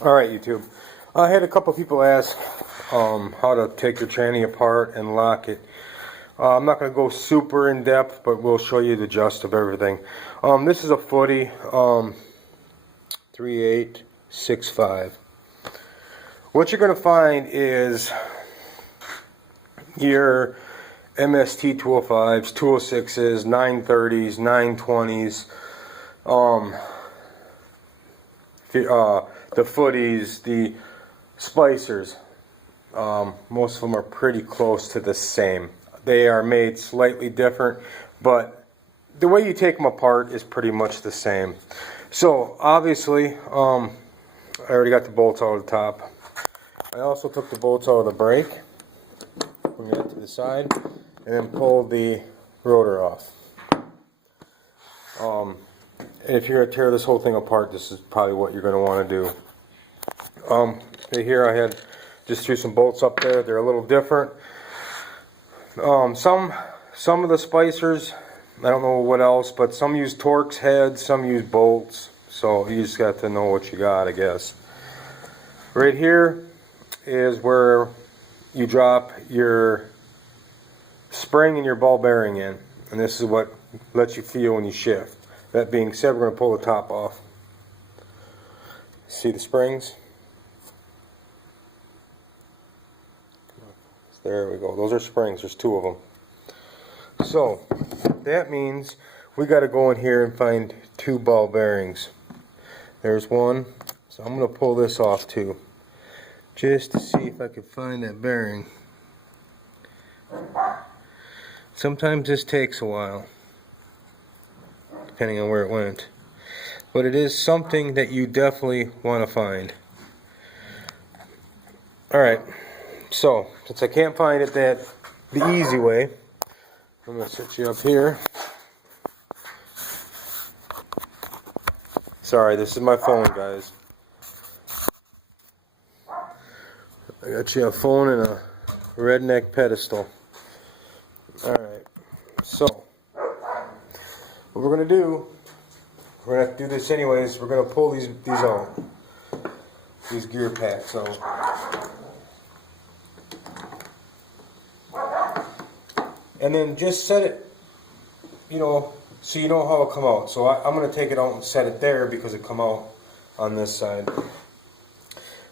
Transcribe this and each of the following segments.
Alright, YouTube. I had a couple people ask how to take your tranny apart and lock it. I'm not going to go super in depth, but we'll show you the gist of everything. This is a footy 3865. What you're going to find is your MST 205s, 206s, 930s, 920s, the footies, the splicers. Most of them are pretty close to the same. They are made slightly different, but the way you take them apart is pretty much the same. So obviously, I already got the bolts out of the top. I also took the bolts out of the brake, bring that to the side, and then pull the rotor off. And if you're going to tear this whole thing apart, this is probably what you're going to want to do. Here I had just threw some bolts up there. They're a little different. Some of the splicers, I don't know what else, but some use Torx heads, some use bolts. So you just got to know what you got, I guess. Right here is where you drop your spring and your ball bearing in, and this is what lets you feel when you shift. That being said, we're going to pull the top off. See the springs? There we go. Those are springs. There's two of them. So that means we got to go in here and find two ball bearings. There's one. So I'm going to pull this off too, just to see if I can find that bearing. Sometimes this takes a while, depending on where it went. But it is something that you definitely want to find. Alright, so since I can't find it the easy way, I'm going to set you up here. Sorry, this is my phone, guys. I got you a phone and a redneck pedestal. Alright, so what we're going to do, we're going to have to do this anyways, we're going to pull these out, these gear packs out. And then just set it, you know, so you know how it'll come out. So I'm going to take it out and set it there because it come out on this side.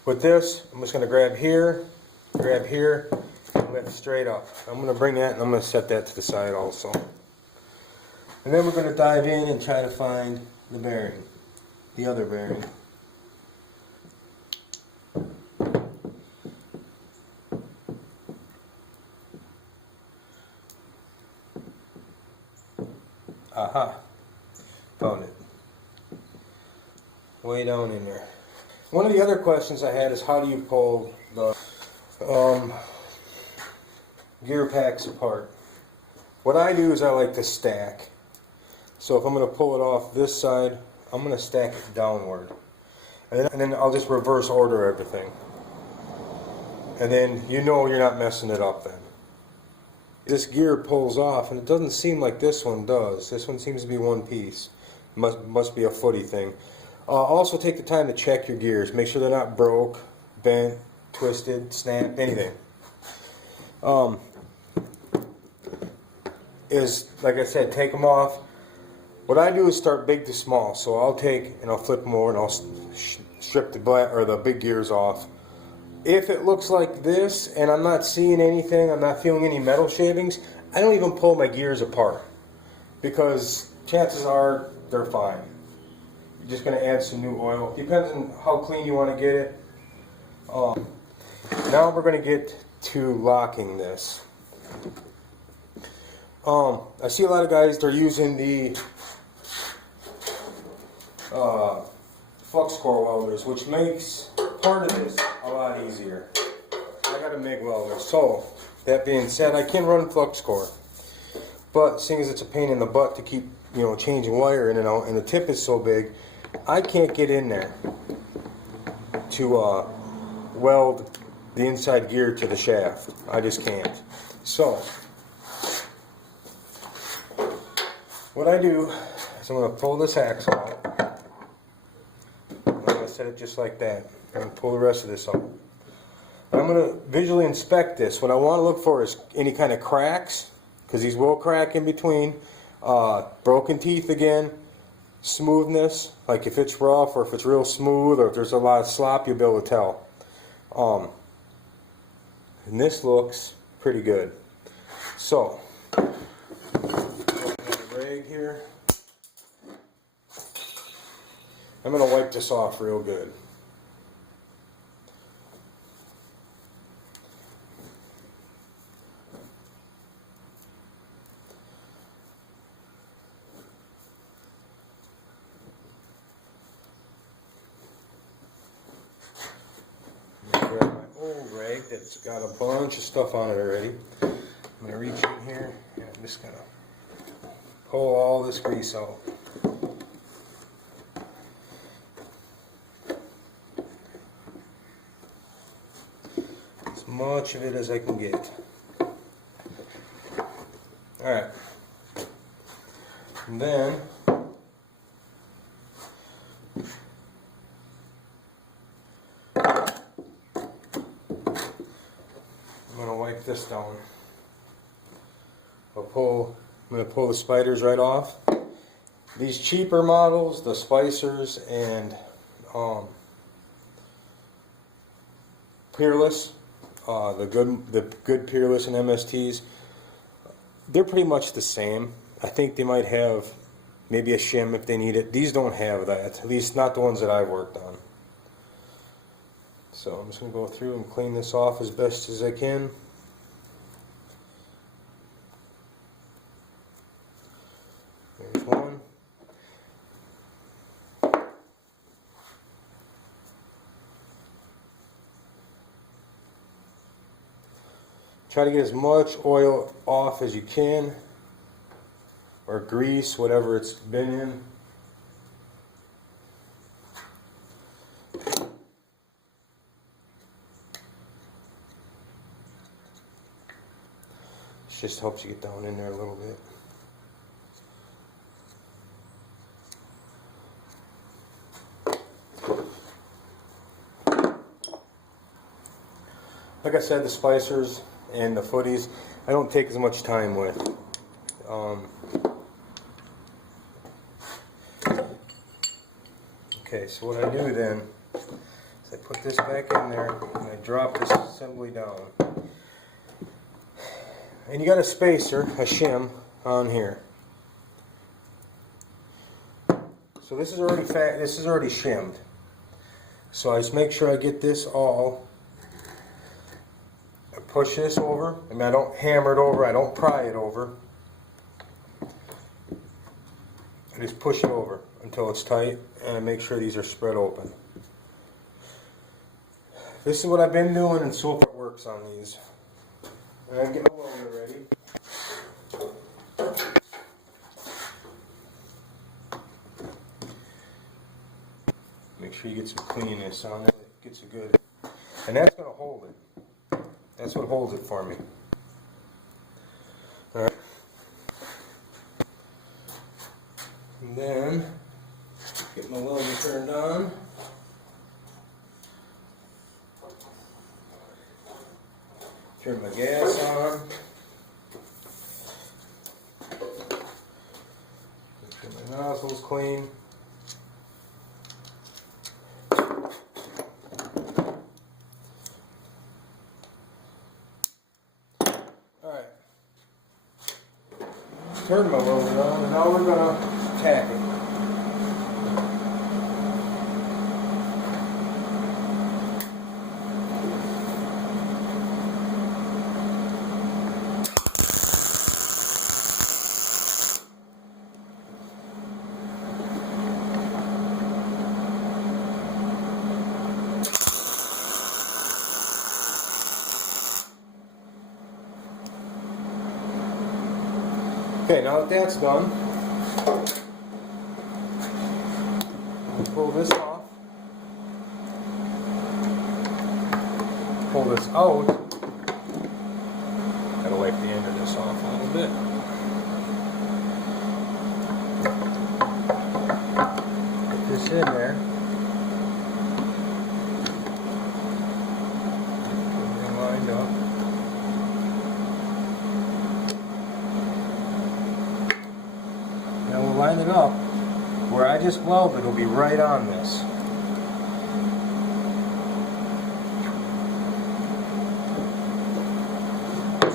With this, I'm just going to grab here, and lift straight up. I'm going to bring that and I'm going to set that to the side also. And then we're going to dive in and try to find the bearing, the other bearing. Aha, found it. Way down in there. One of the other questions I had is how do you pull the gear packs apart? What I do is I like to stack. So if I'm going to pull it off this side, I'm going to stack it downward. And then I'll just reverse order everything. And then you know you're not messing it up then. This gear pulls off, and it doesn't seem like this one does. This one seems to be one piece. Must be a footy thing. Also take the time to check your gears. Make sure they're not broke, bent, twisted, snapped, anything. Like I said, take them off. What I do is start big to small. So I'll take and I'll flip them over and I'll strip the big gears off. If it looks like this and I'm not seeing anything, I'm not feeling any metal shavings, I don't even pull my gears apart because chances are they're fine. You're just going to add some new oil. Depends on how clean you want to get it. Now we're going to get to locking this. I see a lot of guys, they're using the flux core welders, which makes part of this a lot easier. I got a MIG welder, so that being said, I can run flux core, but seeing as it's a pain in the butt to keep, you know, changing wire in and out, and the tip is so big, I can't get in there to weld the inside gear to the shaft. I just can't. So what I do is I'm going to pull this axle out. I'm going to set it just like that. And pull the rest of this off. And I'm going to visually inspect this. What I want to look for is any kind of cracks, because these will crack in between. Broken teeth again. Smoothness, like if it's rough or if it's real smooth or if there's a lot of slop, you'll be able to tell. And this looks pretty good. So, rag here. I'm going to wipe this off real good. Grab my old rag that's got a bunch of stuff on it already. I'm going to reach in here and I'm just going to pull all this grease out. As much of it as I can get. Alright. And then I'm going to wipe this down. I'm going to pull the spiders right off. These cheaper models, the spicers and Peerless, the good Peerless and MSTs, they're pretty much the same. I think they might have maybe a shim if they need it. These don't have that, at least not the ones that I've worked on. So I'm just going to go through and clean this off as best as I can. There's one. Try to get as much oil off as you can, or grease, whatever it's been in. Just helps you get down in there a little bit. Like I said, the spicers and the footies, I don't take as much time with. Okay, so what I do then is I put this back in there and I drop this assembly down. And you got a spacer, a shim, on here. So this is already this is already shimmed. So I just make sure I get this all. I push this over. I mean, I don't hammer it over. I don't pry it over. I just push it over until it's tight, and I make sure these are spread open. This is what I've been doing, and so far it works on these. And I get my welder ready. Make sure you get some cleanness on it. It gets a good, and that's going to hold it. That's what holds it for me. All right. And then get my welder turned on. Turn my gas on. Make sure my nozzle's clean. Alright. Turn my welder on, and now we're going to tack it. Okay, now that that's done, pull this off, pull this out. Gotta wipe the end of this off a little bit. Put this in there. lined up. Now we'll line it up where I just welded. It'll be right on this.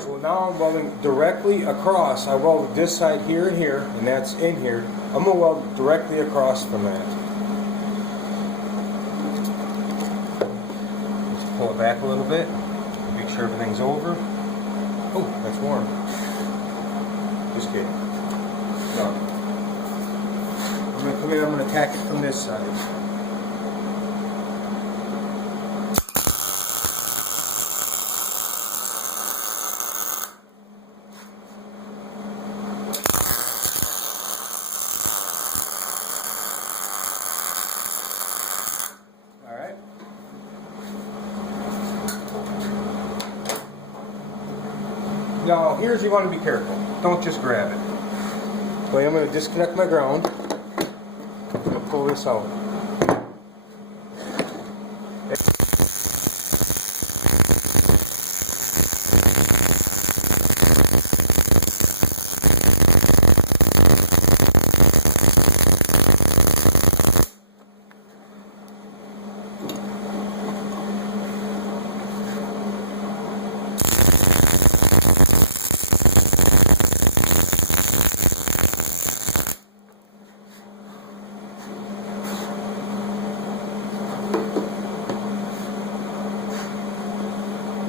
So now I'm welding directly across. I welded this side here and here, and that's in here. I'm going to weld directly across from that. Just pull it back a little bit. Make sure everything's over. Oh, that's warm. Just kidding. No. I'm going to come in, I'm going to attack it from this side. Alright. Now, here's you want to be careful. Don't just grab it. So I'm going to disconnect my ground. I'm going to pull this out.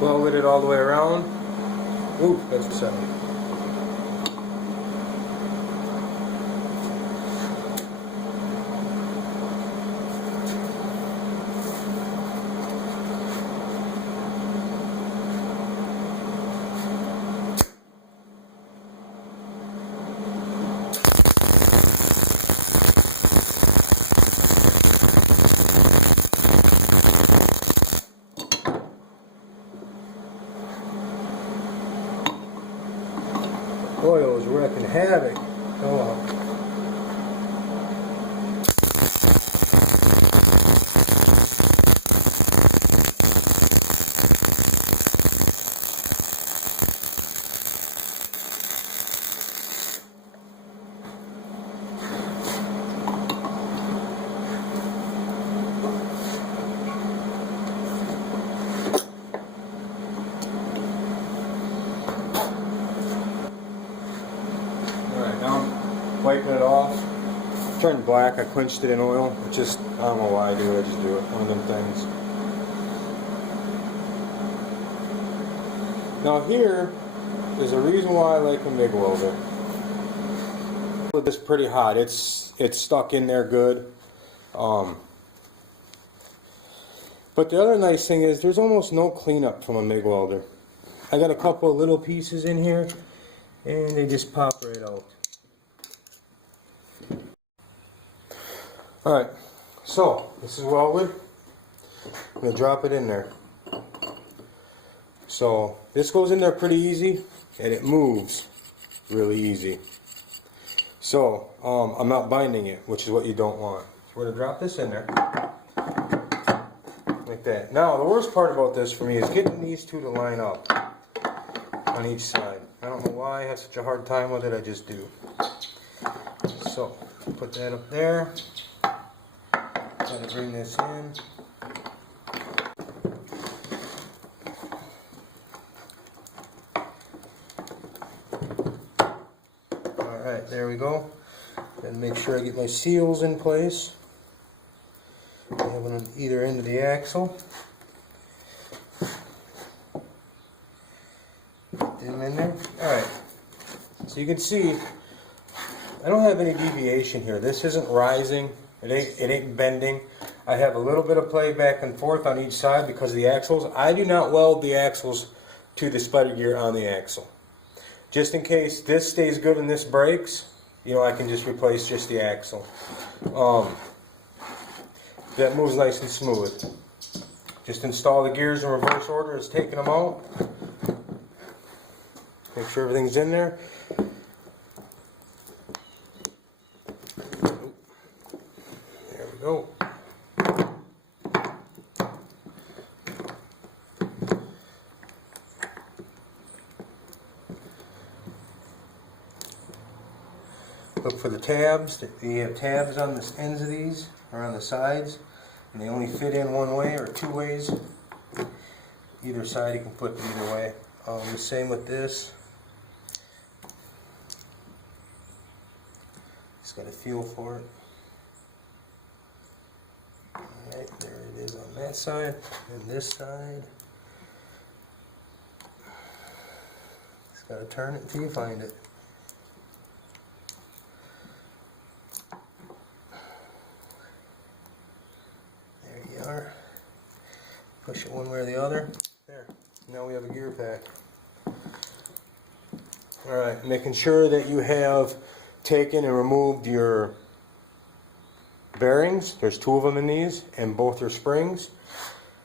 Welded it all the way around. Ooh, that's exciting. Oil is wrecking havoc. Oh well. Wiping it off. It turned black. I quenched it in oil. It just, I don't know why I do it. I just do it. One of them things. Now here, there's a reason why I like a MIG welder. It's pretty hot. It's stuck in there good. But the other nice thing is there's almost no cleanup from a MIG welder. I got a couple of little pieces in here, and they just pop right out. Alright, so this is welded. I'm going to drop it in there. So this goes in there pretty easy, and it moves really easy. So I'm not binding it, which is what you don't want. So we're going to drop this in there like that. Now the worst part about this for me is getting these two to line up on each side. I don't know why I have such a hard time with it, I just do. So put that up there. Try to bring this in. Alright, there we go. And make sure I get my seals in place. I have them on either end of the axle. Put them in there. Alright. So you can see I don't have any deviation here. This isn't rising. It ain't bending. I have a little bit of play back and forth on each side because of the axles. I do not weld the axles to the spider gear on the axle. Just in case this stays good and this breaks, you know, I can just replace just the axle. That moves nice and smooth. Just install the gears in reverse order as taking them out. Make sure everything's in there. There we go. Look for the tabs. You have tabs on the ends of these, or on the sides, and they only fit in one way or two ways. Either side you can flip it either way. The same with this. Just got to feel for it. Alright, there it is on that side, and this side. Just got to turn it until you find it. There you are. Push it one way or the other. There. Now we have a gear pack. Alright, making sure that you have taken and removed your bearings. There's two of them in these, and both are springs.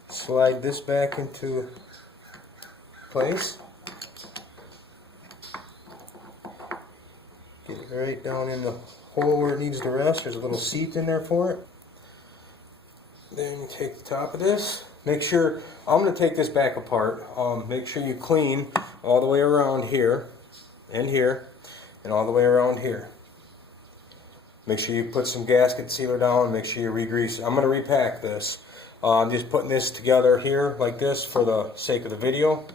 Slide this back into place. Get it right down in the hole where it needs to rest. There's a little seat in there for it. Then you take the top of this. Make sure, I'm going to take this back apart. Make sure you clean all the way around here, and here, and all the way around here. Make sure you put some gasket sealer down. Make sure you re-grease it. I'm going to repack this. I'm just putting this together here like this for the sake of the video.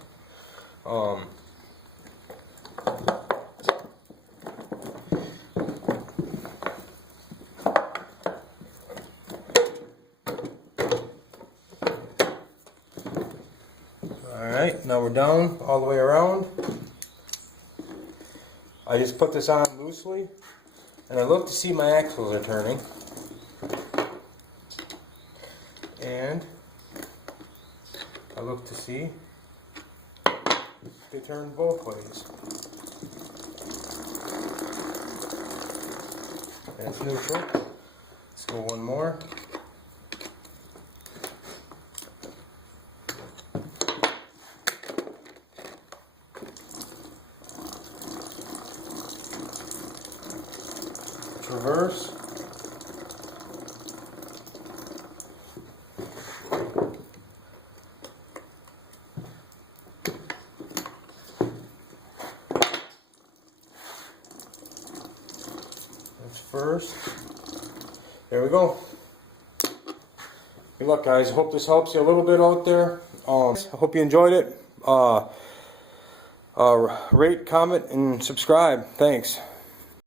Alright, now we're down all the way around. I just put this on loosely, and I look to see my axles are turning. And I look to see they turn both ways. That's neutral. Let's go one more. Reverse. That's first. There we go. Good luck, guys. I hope this helps you a little bit out there. I hope you enjoyed it. Rate, comment, and subscribe. Thanks.